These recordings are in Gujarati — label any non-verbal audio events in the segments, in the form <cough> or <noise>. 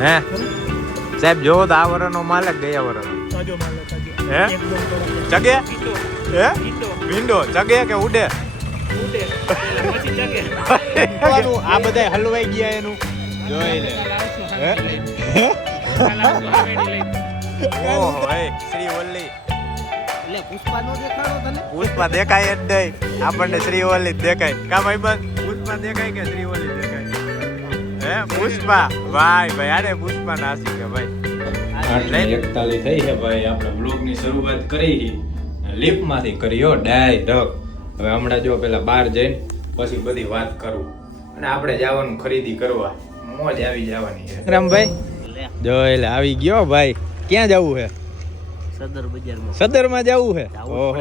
હે? સાહેબ જો તો આ વરનો માલક ગયા વરનો. તાજો માલ હે, તાજો. હે? ચગે? હે? વિન્ડો ચગે કે ઉડે? ઉડે. પછી જગે. આ બધા હલવાઈ ગયા એનું. જોઈ લે. ઓહો શ્રી વલ્લી પુષ્પા નો દેખાડો તને? પુષ્પા દેખાય જ નહીં. આપણને શ્રી વલ્લી જ દેખાય. કા ભાઈ બસ પુષ્પા દેખાય કે શ્રી વલ્લી હે પુષ્પા. ભાઈ ભાઈ અરે પુષ્પા નાસી કે ભાઈ. એકતાલી થઈ છે ભાઈ આપણે બ્લોગની શરૂઆત કરી હતી લિફ્ટમાંથી કર્યો ડાયરેક્ટ હવે હમણાં જો પેલા બહાર જઈને પછી બધી વાત કરું. અને આપણે જવાનું ખરીદી કરવા. મોજ આવી જવાની છે. રામભાઈ? જો એટલે આવી ગયો ભાઈ. ક્યાં જવું છે? સદર બજારમાં. સદરમાં જવું છે ઓહો.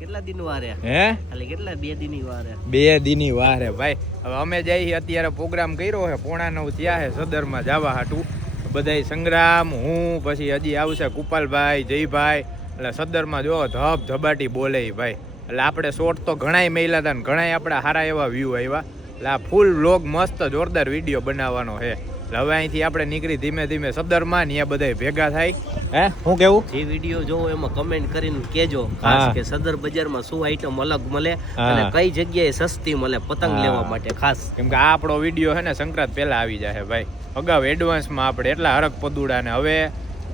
કેટલા દિન વારે? હે? ખાલી કેટલા બે દિન વારે? બે દીની વારે ભાઈ. હવે અમે જઈ અત્યારે પ્રોગ્રામ કર્યો છે પોણા નવ થયા છે સદરમાં જવા હાટું. બધાય સંગ્રામ હું પછી હજી આવશે કુપાલભાઈ જયભાઈ. એટલે સદરમાં જો ધબ ધબાટી બોલે ભાઈ. એટલે આપણે શોર્ટ તો ઘણાય મેલા હતા ને ઘણાય આપણા સારા એવા વ્યૂ આવ્યા. એટલે આ ફૂલ વ્લોગ મસ્ત જોરદાર વીડિયો બનાવવાનો છે એટલે હવે અહીંથી આપણે નીકળી ધીમે ધીમે સદરમાં ને બધા ભેગા થાય. હે હું કેવું? જે વીડિયો જોવો એમાં કમેન્ટ કરીને કેજો ખાસ કે સદર બજારમાં શું આઈટમ અલગ મળે અને કઈ જગ્યાએ સસ્તી મળે પતંગ લેવા માટે ખાસ. કેમ કે આ આપણો વીડિયો છે ને સંક્રાંત પહેલા આવી જાય ભાઈ. અગાઉ એડવાન્સમાં આપણે એટલા હરક પદુડા ને હવે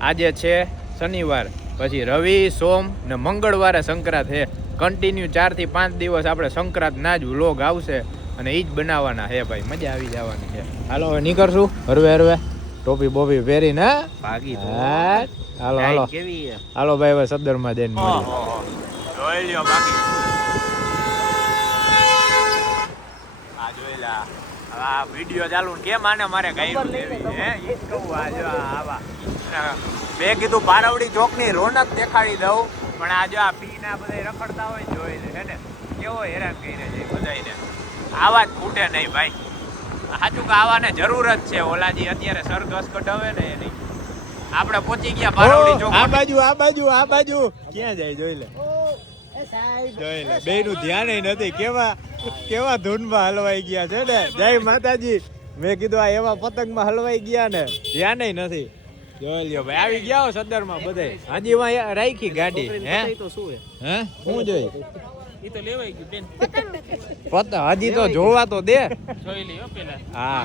આજે છે શનિવાર પછી રવિ સોમ ને મંગળવારે સંક્રાંત છે. કન્ટિન્યુ ચારથી પાંચ દિવસ આપણે સંક્રાંત ના જ વ્લોગ આવશે. અને એ જ બનાવવાના હે ભાઈ મજા આવી જવાની છે હાલો હવે નીકળશું હરવે હરવે. ટોપી બોપી પહેરીને હે? ભાગી હાલો હાલો. ટાઈમ કેવી છે? હાલો ભાઈ હવે સદરમાં જઈને જોઈ લ્યો બાકી. આ જોઈ લા આ. વિડિયો ચાલુ ને કેમ આને મારે દેવી હે? ઈ કહું આ જો આવા મેં કીધું પારવડી ચોકની રોનક દેખાડી દઉં પણ આ જો આ પીના બધા રખડતા હોય જોઈ લે હે ને? કેવો હેરાન કરીને છે બધાયને. આવા જ ફૂટે નહીં ભાઈ. સાચું કે આવાને જરૂર જ છે ઓલાજી. અત્યારે સરઘસ કઢાવે ને એની. આપણે પહોંચી ગયા પારવડી ચોક આ બાજુ આ બાજુ આ બાજુ. ક્યાં જાય જોઈ લે. જોઈ લે. બે નું ધ્યાન નથી. કેવા કેવા ધૂનમાં હલવાઈ ગયા છે ને? જય માતાજી. મેં કીધું આ એવા પતંગમાં હલવાઈ ગયા ને. ધ્યાન નથી. જોઈ લ્યો ભાઈ. આવી ગયા હો સદરમાં બધે. હાજી માં રાખી ગાડી. હું? હે તો શું હે? હે જોઈ? ઈ તો લેવાઈ ગયું બેન. પતંગ હજી તો જોવા તો દે. જોઈ લ્યો પેલા. હા.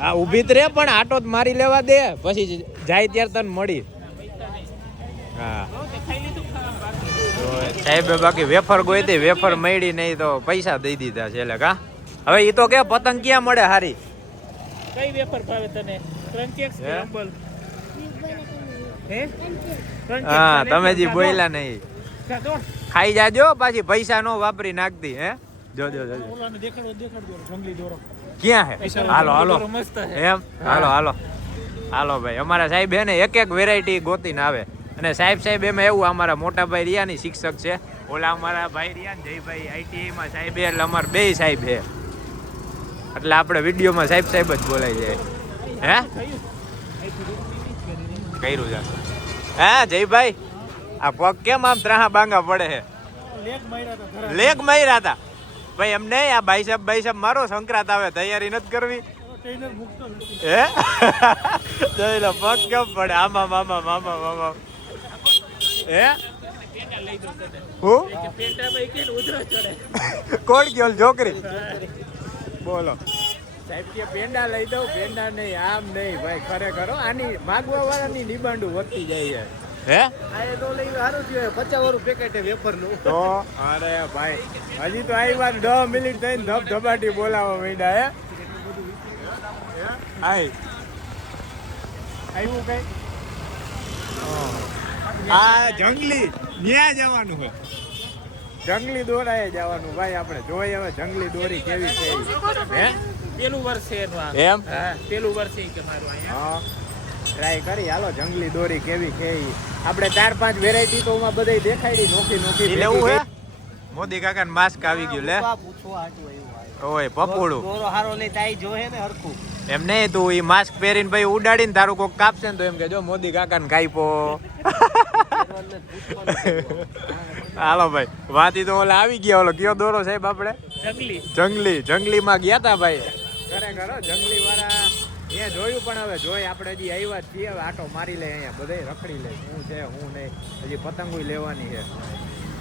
હા ઊભી જ રે પણ આટો જ મારી લેવા દે. પછી જાય ત્યારે તને મળી. હા. સાહેબે બાકી વેફર ગોઈતી વેફર મળી નહીં તો પૈસા દઈ દીધા છે એટલે કા? હવે ઈ તો કે પતંગ ક્યાં મળે હારી? કઈ વેફર ભાવે તને? ક્રન્ચેક્સ કે હે? અંબલ હે? હા તમે જી. બોલ્યા નહીં. ખાઈ જાજો પાછી પૈસા નો વાપરી નાખતી હે? જો જો જો દેખાડો દેખાડજો જંગલી દોરો. ક્યાં હે? હાલો હાલો. મસ્ત એમ? હાલો હાલો. હાલો ભાઈ અમારા સાહેબ હે ને એક એક વેરાયટી ગોતીને આવે. અને સાહેબ સાહેબ એમાં એવું અમારા મોટા ભાઈ રિયાની શિક્ષક છે. ઓલા અમારા ભાઈ રિયા ને જયભાઈ આઈટીઆઈ માં સાહેબ એટલે અમારા બે સાહેબ છે. એટલે આપણે વિડીયોમાં સાહેબ સાહેબ જ બોલાય જાય. હે? કર્યું છે. હે જયભાઈ. આ પગ કેમ આમ ત્રાહા બાંગા પડે છે? લેગ માર્યા હતા ભાઈ એમ નહીં આ ભાઈ સાહેબ ભાઈ સાહેબ મારો સંક્રાંત આવે તૈયારી નથી કરવી. હે? જોઈલો પગ કેમ પડે? આમાં મામા મામા મામા હે? હું? કોણ ગયો છોકરી? બોલો. સાહેબ કે પેંડા લઈ દઉં પેંડા નહીં આમ નહીં ભાઈ ખરેખર આની માગવા વાળાની નિબાંડું વધતી જાય છે. હે? આ તો લઈ સારું થયું પચાસ વાળું પેકેટ વેફરનું તો? અરે ભાઈ હજી તો આવી વાર દસ મિનિટ થઈને ધબ ધબાટી બોલાવવા માંડ્યા હે? આય આવ્યું કઈ? આ જંગલી ન્યા જવાનું છે જંગલી દોરાએ જવાનું ભાઈ આપણે જોઈએ હવે જંગલી દોરી કેવી છે. હે? પેલું વર્ષ છે એનું એમ? હા પેલું વર્ષ છે કે મારું અહીંયા. હા. ટ્રાય કરી. હાલો જંગલી દોરી કેવી કે આપણે ચાર પાંચ વેરાયટી તો માં બધી દેખાડી નોખી નોખી લેવું હે? મોદી કાકા માસ્ક આવી ગયું લે. પૂછવા હાટું આવ્યું ઓય પપોડું દોરો હારો લઈ તાઈ જોહે ને હરખું. એમ નહીં તું એ માસ્ક પહેરીને ભાઈ ઉડાડીને તારું કોક કાપશે ને તો એમ કે જો મોદી કાકાને કાઈપો પહેરવાને <laughs> હાલો ભાઈ વાતી તો ઓલા આવી ગયા ઓલો કયો દોરો સાહેબ આપણે? જંગલી. જંગલી જંગલીમાં ગયા તા ભાઈ. ખરેખર જંગલી વાળા. મેં જોયું પણ હવે જોઈ આપણે હજી આવ્યા જ છીએ. હવે આટો મારી લે અહીંયા બધે રખડી લે. શું છે હું નહીં. હજી પતંગો લેવાની છે.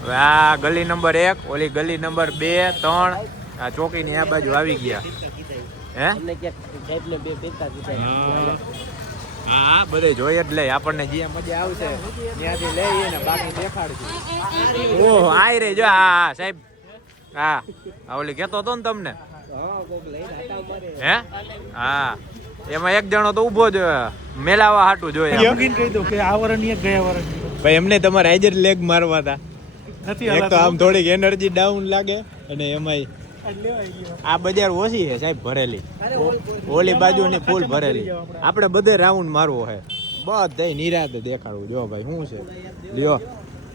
હવે આ ગલી નંબર એક ઓલી ગલી નંબર બે ત્રણ આ ચોકીની આ બાજુ આવી ગયા. હે? હા. બધે જોઈએ જ લે. આપણને જ્યાં મજા આવશે ત્યાંથી લઈએ ને બાકી દેખાડશું. ઓહો આઈ રે જો હા હા સાહેબ. હા. ઓલી કહેતો હતો ને તમને? હા હે? હા. એમાં એક જણો તો ઊભો જ મેલાવા હાટું જોઈએ એમ. કહી દઉં કે આ વરણ એક ગયા વરણ ભાઈ એમને તમારે હાજર લેગ મારવા હતા. નથી એક તો આમ થોડીક એનર્જી ડાઉન લાગે અને એમાંય આ બજાર ઓછી છે સાહેબ ભરેલી. ઓલી બાજુની ફૂલ ભરેલી. આપણે બધે રાઉન્ડ મારવો છે. બધે નિરાતે દેખાડવું. જો ભાઈ શું છે? લ્યો.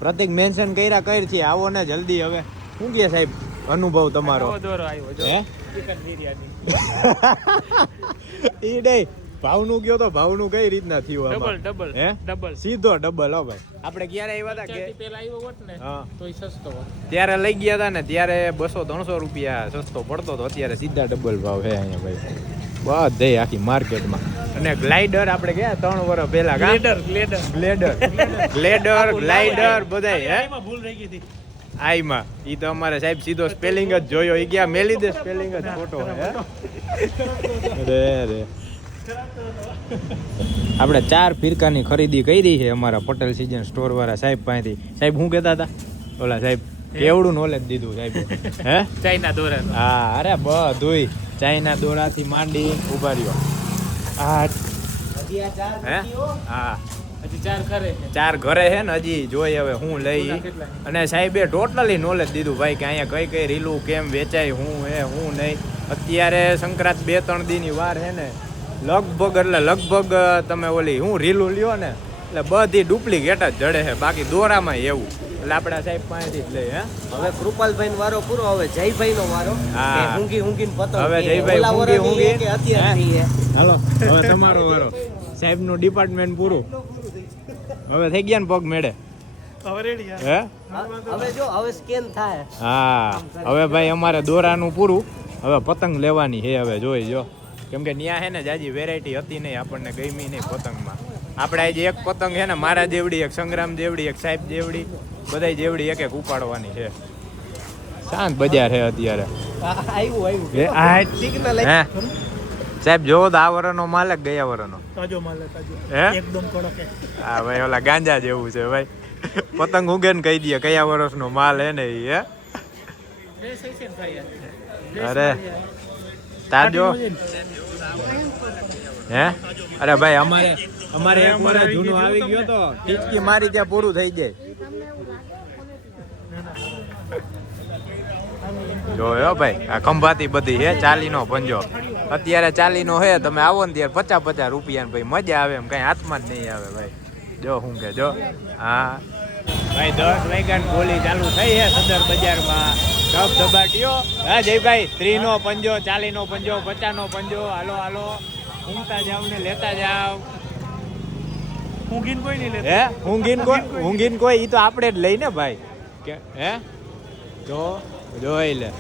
પ્રતિક મેન્શન કર્યા કઈ છે આવો ને જલ્દી હવે. શું કે સાહેબ અનુભવ તમારો? નવો દોરો આવ્યો જો. હે? ચિકન બિરયાની <laughs> ઈ ડે ભાવનું ગયો તો ભાવનું કઈ રીતના થયું ડબલ ડબલ હે? ડબલ સીધો ડબલ હો ભાઈ. આપણે ક્યારે આવ્યા હતા કે? પેલા આવ્યો હોત ને હા. તો ઈ સસ્તો હોત. ત્યારે લઈ ગયા હતા ને ત્યારે બસો ત્રણસો રૂપિયા સસ્તો પડતો તો અત્યારે સીધા ડબલ ભાવ હે અહીંયા ભાઈ. બધે આખી માર્કેટમાં. અને ગ્લાઇડર આપણે ગયા ત્રણ વર્ષ પહેલા ગ્લેડર ગ્લેડર. ગ્લેડર. ગ્લેડર ગ્લાઇડર બધાય હે? ભૂલ રહી ગઈ હતી. આઈમાં ઈ તો અમારે સાહેબ સીધો સ્પેલિંગ જ જોયો. ઈ ગયા મેલી દે સ્પેલિંગ જ ખોટો હે? રે રે આપણે ચાર ફિરકાની ખરીદી કરી છે અમારા પટેલ સિઝન સ્ટોર વાળા સાહેબ પાસેથી. સાહેબ શું કહેતા હતા? ઓલા સાહેબ કેવડું નોલેજ દીધું સાહેબ. હે? ચાઇના દોરા હા અરે બધુંય. ચાઇના દોરાથી માંડી ઊભા રહ્યો. આ હે? હા. ચાર ઘરે છે. ને હજી જોઈ હવે હું લઈ. અને સાહેબે ટોટલી નોલેજ દીધું ભાઈ કે અહીંયા કઈ કઈ રીલું કેમ વેચાય હું હે હું નહીં. અત્યારે સંક્રાંત બે ત્રણ દીની વાર છે ને લગભગ એટલે લગભગ તમે ઓલી હું રીલું લ્યો ને એટલે બધી ડુપ્લિકેટ જ જડે છે. બાકી દોરામાં એવું. એટલે આપણા સાહેબ પાસેથી જ લઈ હે. હવે કૃપાલભાઈ વારો પૂરો હવે જયભાઈ નો વારો હા. ઊંઘી ઊંઘીને પતંગ હવે જયભાઈ ઊંઘી ઊંઘી. અત્યારે? હાલો હવે તમારો વારો. સાહેબનું ડિપાર્ટમેન્ટ પૂરું. હવે થઈ ગયા ને પગ મેળે. હવે હા, હવે જો હવે સ્કેન થાય. હા હવે ભાઈ અમારે દોરાનું પૂરું. હવે પતંગ લેવાની છે હવે જોઈ જો કેમ કે ન્યા હે ને જાજી વેરાયટી હતી નહીં આપણને ગમી નહીં પતંગમાં. આપણે આજે એક પતંગ છે ને મારા જેવડી એક સંગ્રામ જેવડી એક સાહેબ જેવડી બધાય જેવડી એક એક ઉપાડવાની છે. શાંત બજાર છે અત્યારે. આવ્યું આવ્યું. આ સિગ્નલ હે? સાહેબ જોવો તો આ વરનો માલક ગયા વરનો. તાજો માલક તાજો. હે? એકદમ કડક. હા ભાઈ ઓલા ગાંજા જેવું છે ભાઈ. પતંગ ઉગે ને કહી દે કયા વર્ષનો માલ હે ને હે? ને. અરે. તાજો. હે? અરે ભાઈ અમારે અમારે એક વર્ષ જૂનો આવી ગયો તો. ટીચકી મારી ત્યાં પૂરું થઈ જાય. જોયો ભાઈ આ ખંભાતી બધી હે ચાલીનો પંજો અત્યારે ચાલીનો હે તમે આવો ને ત્યારે પચાસ પચાસ રૂપિયા ભાઈ મજા આવે એમ કઈ હાથમાં જ નહીં આવે ભાઈ. જો શું કે જો હા. ભાઈ દસ વાગ્યા ગોલી ચાલુ થઈ છે સદર બજારમાં. ધબ ધબાટીઓ હા જયભાઈ ત્રીનો પંજો ચાલીનો પંજો પચાસનો પંજો. હાલો હાલો. ઊંઘતા જાવ ને લેતા જાવ. ઊંઘીન કોઈ નહીં. હે? ઊંઘીન કોઈ ઊંઘીન કોઈ ઈ તો આપણે જ લઈને ભાઈ. કે હે? જો જોઈ લે.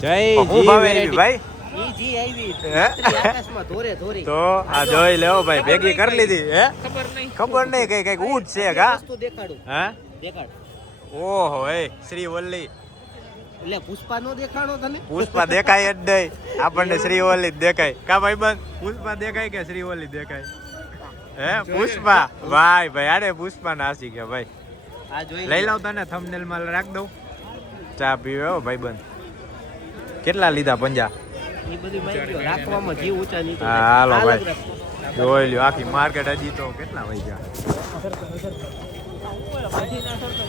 જય જી variety. ઈ જી આવી. હે? ત્રી આકાશમાં ધોરે ધોરી. તો આ જોઈ લેવો ભાઈ ભેગી કરી લીધી હે? ખબર નહીં. કઈ કંઈક ઊંટ છે કા? દેખાડું. ઓહો એ શ્રી વલ્લી એટલે પુષ્પા નો દેખાડો તને પુષ્પા દેખાય જ નહીં. આપણને શ્રીવલ્લી જ દેખાય. કા ભાઈ બંધ? પુષ્પા દેખાય કે શ્રીવલ્લી દેખાય? હે પુષ્પા? ભાઈ ભાઈ અરે પુષ્પા નાસી ગયા ભાઈ. લઈ લાવ તને થંબનેલમાં રાખ દઉં. ચા પીવે હો ભાઈ બંધ. કેટલા લીધા પંજા? એ બધી માહિતીઓ રાખવામાં જીવ ઊંચા નીચે હા, હાલો ભાઈ. જોઈ લ્યો આખી માર્કેટ હજી તો કેટલા વાગ્યા?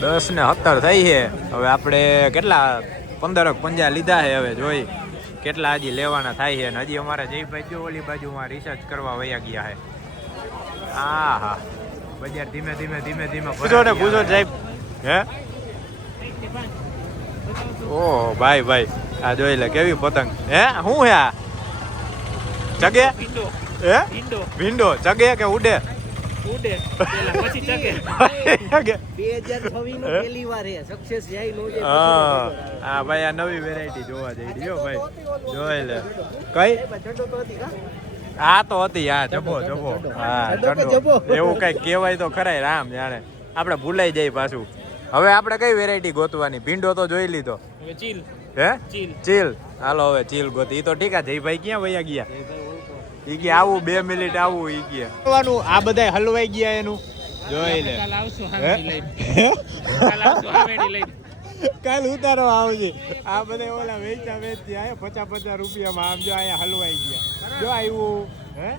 દસ ને સત્તર થઈ છે. હવે આપણે કેટલા? પંદરક પંજા લીધા છે હવે જોઈ. કેટલા હજી લેવાના થાય છે. અને હજી અમારે જયભાઈ જો ઓલી બાજુમાં રિસર્ચ કરવા વયા ગયા છે. હા હા બજાર ધીમે ધીમે ધીમે ધીમે પૂછો ને પૂછો સાહેબ હે? ઓહ ભાઈ ભાઈ આ જોઈ લે કેવી પતંગ. હે શું હે આ? જગે હે? વિન્ડો જગે કે ઉડે? ઉડે. પેલા પછી ચગે? <laughs> પહેલી વાર હે? સક્સેસ જાય નો જાય હા. આ ભાઈ આ નવી વેરાયટી જોવા જઈ રહ્યો ભાઈ. જોઈ લે. કઈ? ચડો તો હતી કા? આ તો હતી હા જબો જબો. હા? એવું કઈ કહેવાય તો ખરાય રામ જાણે. આપણે ભૂલાઈ જાય પાછું. હવે આપણે કઈ વેરાયટી ગોતવાની? ભીંડો તો જોઈ લીધો. હવે ચીલ. હે? ચીલ. ચીલ. હાલો હવે ચીલ ગોતી. ઈ તો ઠીક છે. જયભાઈ ક્યાં વયા ગયા? ઈ કે આવું બે મિનિટ આવું ઈ કે. આ બધા હલવાઈ ગયા એનું. જોઈ લે. કાલ આવશું હે? હામેડી લઈને. કાલ આવશું હામેડી લઈને. કાલ ઉતારો આવજે. આ બધા ઓલા વેચા વેચ્યા આયા પચાસ પચાસ રૂપિયામાં. આમ જો આયા હલવાઈ ગયા. જો આવ્યું હે?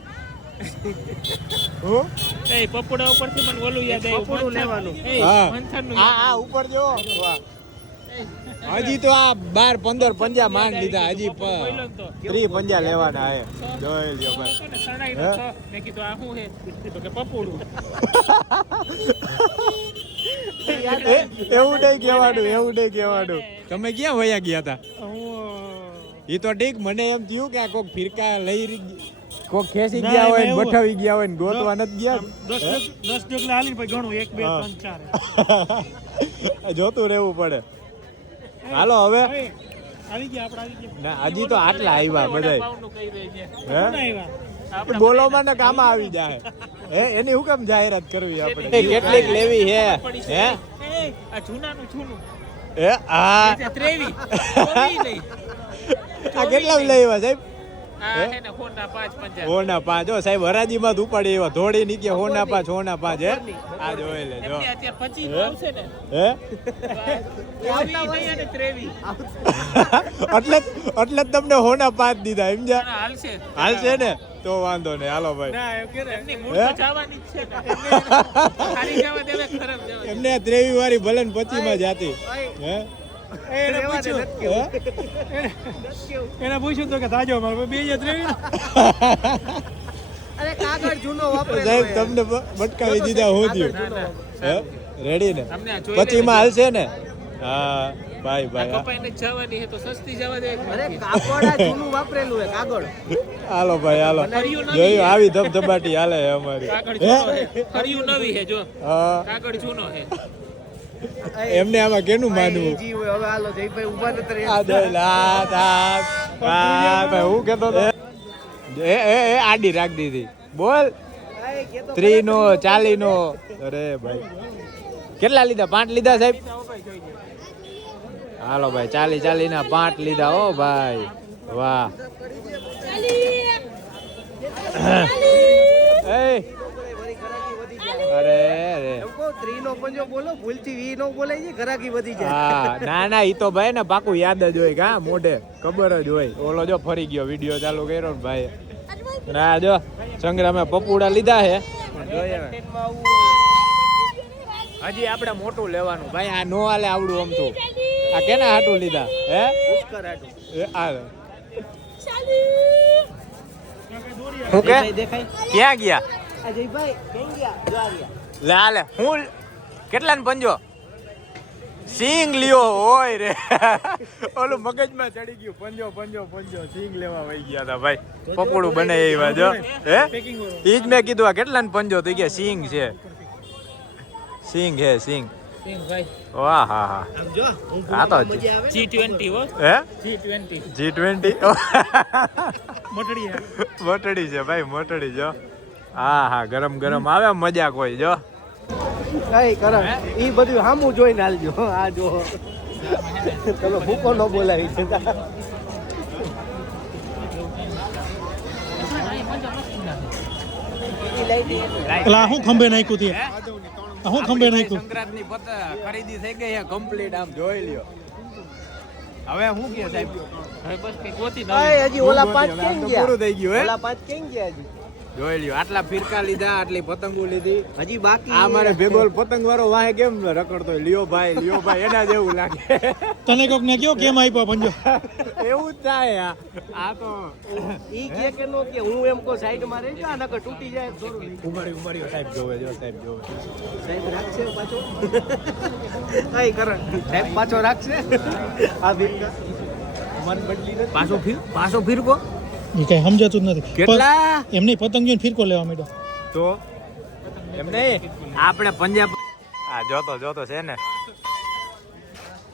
હું? એ પપોડા ઉપરથી મને ઓલું યાદ આવ્યું પપોડું લેવાનું. એ, હા. મંથનનું આ યાદ આ ઉપર જો. હજી તો આ બાર પંદર પંજા માંડ લીધા હજી. ત્રી પંજા લેવાના હે. જોઈ લ્યો ભાઈ હતો ને, શરણાઈનો હે? છ. મેં કીધું આ શું છે તો કે પપોડું એવું નહીં કહેવાનું એવું નહીં કહેવાનું. તમે ક્યાં વયા ગયા હતા એ તો ઠીક મને એમ થયું કે આ કોઈક ફિરકા લઈ રી- કોક ખેસી ગયા હોય ને બઠાવી ગયા હોય ને ગોતવા નથી ગયા? દસ ડગલા હાલી પછી ઘણું એક બે ત્રણ ચાર. <laughs> જોતું રહેવું પડે. હાલો હવે? આવી ગયા આપણે આવી ગયા. ના હજી તો આટલા આવ્યા બધા. હે? બોલવામાં બોલોમાં ને કામ આવી જાય? હે એની હું કેમ જાહેરાત કરવી આપણે? કેટલીક લેવી હે? હે આ જૂનાનું જૂનું. હે આ એ ત્રેવી. <laughs> ચોવી નહીં. આ કેટલા લેવા સાહેબ? હોના પાંચ પાંચ. હો સાહેબ હરાજીમાં જ ઉપાડી એવા ધોળી નીકળે હોના પાંચ હોના પાંચ હે? આ જોઈ લે જો. <laughs> એટલે જ- એટલે તમને હોના પાંચ દીધા એમ ના, હાલશે. હાલશે ને? તો વાંધો નહીં હાલો ભાઈ. એમની જ <laughs> ત્રેવી વાળી ભલે પચી માં જાતી હે? એને પૂછ્યું. એને પૂછ્યું તો કે તાજો મારો બે હજાર ત્રેવીસ અરે કાગળ જૂનો વાપરે સાહેબ તમને બટકાવી દીધા હું થયું. હે? રેડી ને? પછી માં હાલશે ને? હા ભાઈ ભાઈ કપાઈને જવાની હે તો સસ્તી જવા દે અરે કાપડા જૂનું વાપરેલું હે કાગળ. હાલો ભાઈ હાલો. જોયું આવી ધબધબાટી હાલે અમારી. કાગળ જૂનો હે? ફર્યું નવી હે જો. હા. કાગળ જૂનો છે એમને આમાં કેનું માનવું? હવે હાલો જયભાઈ ઊભા ભાઈ હું કેતો હતો એ એ એ આડી રાખ દીધી. બોલ. ત્રી નો ચાલી નો અરે ભાઈ. કેટલા લીધા? પાંચ લીધા સાહેબ? હાલો ભાઈ ચાલી ચાલી ના પાંચ લીધા ઓ ભાઈ. વાહ એ વળી ઘરાકી વધી જાય. અરે પંજો બોલો ભૂલથી વી નો બોલાય છે ઘરાકી વધી જાય. હા ના ના ઈ તો ભાઈ ને પાકું યાદ જ હોય કા મોઢે ખબર જ હોય. ઓલો જો ફરી ગયો વીડિયો ચાલુ કર્યો ને ભાઈ ના જો સંગ્રામે પપુડા લીધા હે હજી આપણે મોટું લેવાનું. ભાઈ આ નો હાલે આવડું અમથું આ કેના હાટું લીધા? હે? પુષ્કર હાટું. એ આ હું કે? દેખાય ક્યાં ગયા? આ જયભાઈ ક્યાં ગયા? જો આ રહ્યા. લે હાલે હું કેટલા ને પંજો? સિંગ લ્યો હોય રે. <laughs> ઓલું મગજમાં ચડી ગયું પંજો પંજો પંજો સિંગ લેવા વહી ગયા હતા ભાઈ. પપોડું બને એવા જો. હે? એ જ મેં કીધું આ કેટલા ને પંજો? તો ગયા કે સિંગ છે. સિંગ હે સિંગ. વાહ હા હા. આ તો જી. ટ્વેન્ટી હે. જી ટ્વેન્ટી જી ટ્વેન્ટી મોટડી મોટડી છે. ભાઈ મોટડી જો. હા હા ગરમ ગરમ. આવે મજા કોઈ જો. કઈ કરણ એ બધું સામું જોઈને હાલજો. આ જો. તમે ભૂકો ન બોલાવી છે. એટલે હું ખંભે નાખ્યું તે? હું? ખંભે નાખ્યું? સંક્રાંતની ખરીદી થઈ ગઈ છે કમ્પ્લીટ આમ જોઈ લ્યો. હવે હું કે સાહેબ? હવે બસ કઈ ગોતી હજી ઓલા પાંચ કેમ ગયા? પૂરું થઈ ગયું ઓલા પાંચ કેમ ગયા હજી? જોઈ લ્યો આટલા ફિરકા લીધા આટલી પતંગો લીધી. હજી બાકી આ મારે ભેગોલ પતંગ વાળો વાહે કેમ રખડતો? હોય? લ્યો ભાઈ લ્યો ભાઈ એના જેવું લાગે. તને કોક ને કયો કેમ આપ્યો પંજો એવું જ થાય આ. આ તો ઈ કે કે નો કે હું એમ કો સાઈડમાં રહી જા નકર તૂટી જાય થોડું ઉમરી ઉમરી સાહેબ જોવે જો સાહેબ જોવે. સાહેબ રાખશે પાછો? કઈ કરણ સાહેબ પાછો રાખશે. આ ભીડકા મન બદલી પાછો ફીર પાછો ફીરકો? એ કઈ સમજાતું જ નથી. કેટલા? એમ નહીં પતંગ જોઈને ફિરકો લેવા માંડ્યો. તો? એમ નહીં? આપણે પંજાબ આ જોતો જોતો છે ને.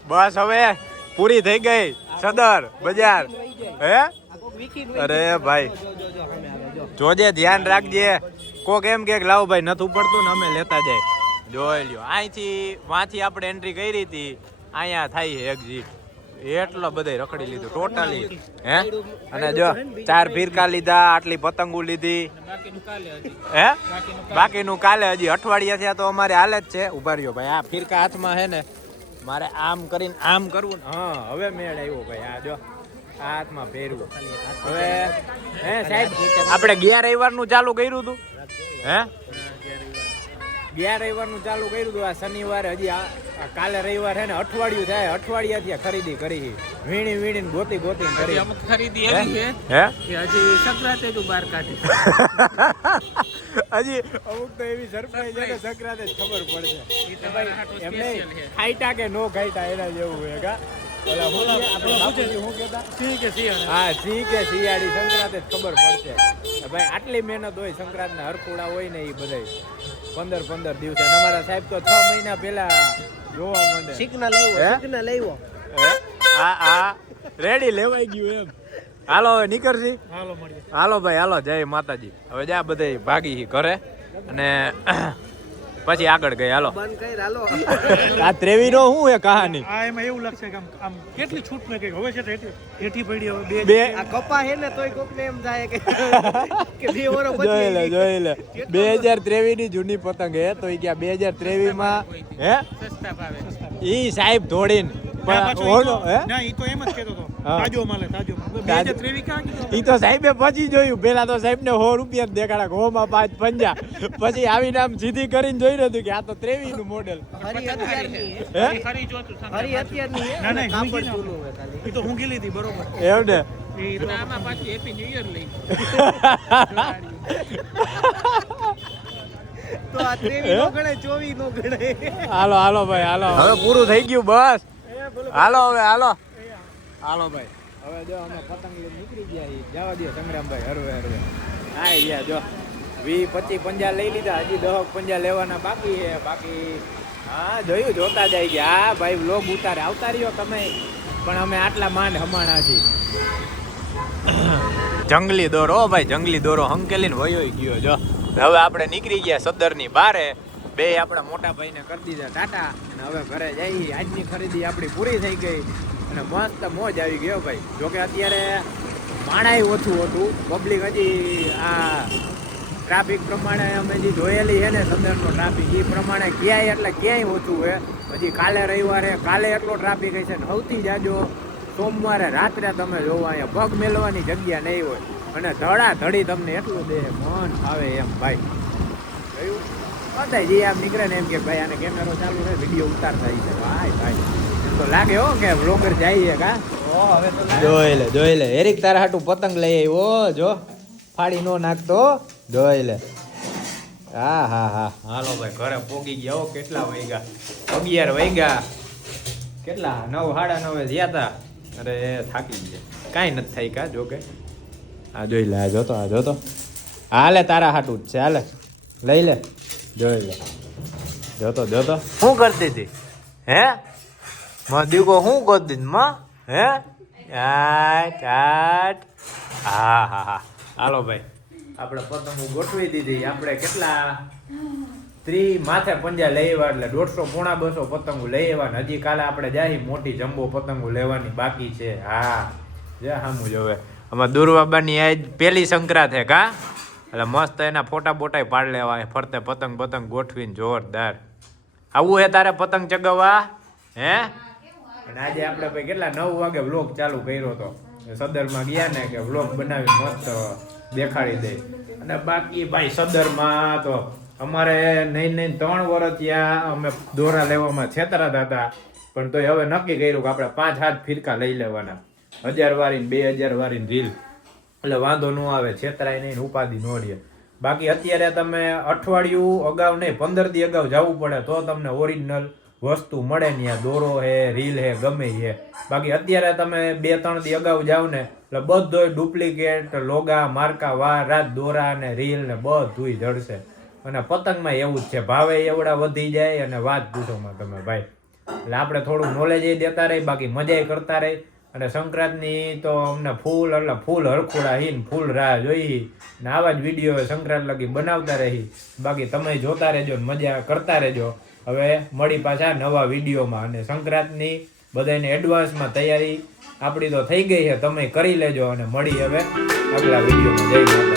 બસ હવે પૂરી થઈ ગઈ. સદર બજાર. હે? આ કોક વીકી નું અરે ભાઈ જોજે ધ્યાન રાખજે. કોક એમ કે લાવ ભાઈ નથી પડતું ને અમે લેતા જાય. જોઈ લ્યો. અહીંથી વાંથી આપણે એન્ટ્રી કરી હતી. અહીંયા થાય એક્ઝિટ એટલો બધે રખડી લીધું ટોટલી હે? અને જો, ચાર ફીરકા લીધા, આટલી પતંગો લીધી. હે? બાકીનું કાલે હજી અઠવાડિયા થયા તો અમારે હાલે જ છે. ઊભા રહ્યો ભાઈ, આ ફીરકા હાથમાં હે ને, મારે આમ કરીને આમ કરવું હા, હવે મેળ આવ્યો ભાઈ, આ જો હાથમાં પહેરવું હવે, હે, સાહેબ, આપણે ગયા રવિવારનું ચાલુ કર્યું હતું. હે? ગયા રવિવારનું ચાલુ કર્યું હતું. આ શનિવારે હજી આ કાલે રવિવાર છે ને અઠવાડિયું થાય. અઠવાડિયાથી ખરીદી કરી. વીણી વીણીને ગોતી ગોતી કરી. અમુક ખરીદી એવી છે હે? હજી સંક્રાંતે તું બહાર કાઢી. હજી અમુક તો એવી સરપ્રાઈઝ છે કે સંક્રાંતે જ ખબર પડશે ઈ એમને ખાઈટા કે નો ખાઈટા એના જેવું હોય કા? સંક્રાંતે ખબર પડશે. ભાઈ આટલી મહેનત હોય સંક્રાંતના હરકુડા હોય ને એ બધાય. પંદર પંદર દિવસે અમારા સાહેબ તો છ મહિના પહેલા જોવા માંડે. સિગ્નલ આવ્યો હે? સિગ્નલ આવ્યો. હે? આ આ. રેડી લેવાઈ ગયું એમ. હાલો હવે નીકળશી? હાલો મળીએ. હાલો ભાઈ હાલો જય માતાજી. હવે જા બધે ભાગી ઘરે. અને પછી આગળ ગઈ હાલો. બંધ કરી હાલો. આ ત્રેવી નો શું એ કહાની? આ એમાં એવું લાગશે કે આમ આમ કેટલી છૂટ મેં કઈ હવે છે હેઠી પડી હવે બે બે આ કપા હે ને તોય કોક ને એમ થાય કે <laughs> કે બે વરો જોઈ લે જોઈ લે. બે હજાર ત્રેવીસની જૂની પતંગ હે તો ઈ ક્યાં બે હજાર ત્રેવીસમાં હે સસ્તા ભાવે. ઈ સાહેબ ધોડીને ના, પણ ના ઈ તો એમ જ કહેતો હતો. તાજો માલે તાજો બે તાજો. હજાર ત્રેવીસ કાં કીધું? ઈ તો સાહેબે પછી જોયું. પેલા તો સાહેબ ને રૂપિયા દેખાડા કે હોમાં પાંચ પંજા. પછી આવીને આમ સીધી કરીને જોઈ રહ્યું કે આ તો ત્રેવીસનું મોડેલ હરી અત્યારની હે. હે ખરી જોતું હરી અત્યારની ના, ના, કાપડ મૂકી ના. ખાલી. ઈ તો હું ગયેલી બરોબર. એમ ને? ઈ તો અને આમાં પાછું હેપી ન્યુ યર લઈ. <laughs> તો આ ત્રેવી નો ગણે ચોવી નો ગણે. હાલો હાલો ભાઈ હાલો. હવે પૂરું થઈ ગયું બસ. હાલો હવે હાલો. હાલો ભાઈ. હવે જો અમે પતંગ લઈને નીકળી ગયા છીએ. જવા દો સંગ્રામભાઈ હરવે હરવે. હા ગયા જો. વી પચીસ પંજા લઈ લીધા હજી દહક પંજા લેવાના બાકી છે. બાકી હા જોયું જોતા જાય કે હા ભાઈ લોગ ઉતારે. આવતા રહ્યો તમે. પણ અમે આટલા માંડ હમાણા છીએ. જંગલી દોરો ભાઈ જંગલી દોરો હંકેલીને વયો ગયો જો. હવે આપણે નીકળી ગયા સદરની બારે. બે આપણા મોટા ભાઈને કરી દીધા ટાટા, અને હવે ઘરે જઈ આજની ખરીદી આપણી પૂરી થઈ ગઈ, અને મસ્ત મોજ આવી ગયો ભાઈ. જોકે અત્યારે માણાય ઓછું હતું. પબ્લિક હજી આ ટ્રાફિક પ્રમાણે અમે જે જોયેલી છે ને સદરનો ટ્રાફિક એ પ્રમાણે ક્યાંય એટલે ક્યાંય ઓછું હોય હજી કાલે રવિવારે, કાલે એટલો ટ્રાફિક હશે ને સૌથી જાજો સોમવારે રાત્રે તમે જોવા, અહીંયા પગ મેળવાની જગ્યા નહીં હોય. અને ધડા ધડી તમને એટલું દે, મન આવે એમ ભાઈ. બધા જે આમ નીકળે ને એમ કે ભાઈ આને કેમેરો ચાલુ છે વીડિયો ઉતારતા છે. ભાઈ ભાઈ. એમ તો લાગે હો કે વ્લોગર જાય કા? જોઈ લે જોઈ લે. એરિક તારા હાટું પતંગ લઈ આવ્યો જો. ફાડી નો નાખતો જોઈ લે. હા હા હા. હાલો ભાઈ ઘરે પોગી ગયા હો કેટલા વાગ્યા? અગિયાર વાગ્યા. કેટલા? નવ સાડા નવે જ્યા તા. અરે થાકી ગયા. કાંઈ નથી થઈ કા જો કે. આ જોઈ લે આ જોતો આ જોતો. હાલે તારા હાટું જ છે હાલે. લઈ લે. જોતો જોતો શું કરતી હતી? હે? માં દીકો શું કરતી માં? હે? આટ આટ હા હા હા. હાલો ભાઈ. આપણે પતંગો ગોઠવી દીધી. આપણે કેટલા? ત્રી માથે પંજા લઈ આવ્યા એટલે દોઢસો પોણા, બસો પતંગો લઈ આવ્યા હજી કાલે આપણે જાય મોટી જમ્બો પતંગો લેવાની બાકી છે. હા. જે સામું જોવે. આમાં દુર્વાબાની આજ પહેલી સંક્રાંત હે કા? એટલે મસ્ત એના ફોટા બોટાય પાડ લેવા. ફરતે પતંગ પતંગ ગોઠવીને જોરદાર. આવું હે તારે પતંગ ચગાવવા? હે? અને આજે આપણે ભાઈ કેટલા નવ વાગે વ્લોગ ચાલુ કર્યો હતો સદરમાં ગયા ને કે વ્લોગ બનાવી મસ્ત દેખાડી દે. અને બાકી ભાઈ સદરમાં તો અમારે નહીં નહીં ત્રણ વર્ષ ત્યાં અમે દોરા લેવામાં છેતરાતા હતા. પણ તોય હવે નક્કી કર્યું કે આપણે પાંચ હાથ ફિરકા લઈ લેવાના. હજાર વાળી બે હજાર વાળી રીલ. એટલે વાંધો ન આવે, છેતરાય નહીં ઉપાધિ ન રહે. બાકી અત્યારે તમે અઠવાડિયું અગાઉ નહીં, પંદર દી અગાઉ જવું પડે તો તમને ઓરિજિનલ વસ્તુ મળે ને દોરો હે રીલ હે, ગમે હે. બાકી અત્યારે તમે બે, ત્રણ દી અગાઉ જાવ ને, એટલે બધોય ડુપ્લિકેટ લોગા, માર્કા વાર રાત, દોરા ને રીલ ને બધું જડશે. અને પતંગમાં એવું જ છે, ભાવે એવડા વધી જાય અને વાત પૂછોમાં તમે, ભાઈ. એટલે આપણે થોડું નોલેજ એ દેતા રહી, બાકી મજા કરતા રહી. અને સંક્રાંતની તો અમને ફૂલ એટલે ફૂલ હરખુડા હીન ફૂલ રાહ જોઈ. ને આવા જ વીડિયો સંક્રાંત લગી બનાવતા રહી. બાકી તમે જોતા રહેજો ને મજા કરતા રહેજો. હવે મળી પાછા નવા વિડીયોમાં અને સંક્રાંતની બધાને એડવાન્સમાં તૈયારી આપણી તો થઈ ગઈ છે. તમે કરી લેજો અને મળી હવે આગલા વિડીયોમાં. જઈ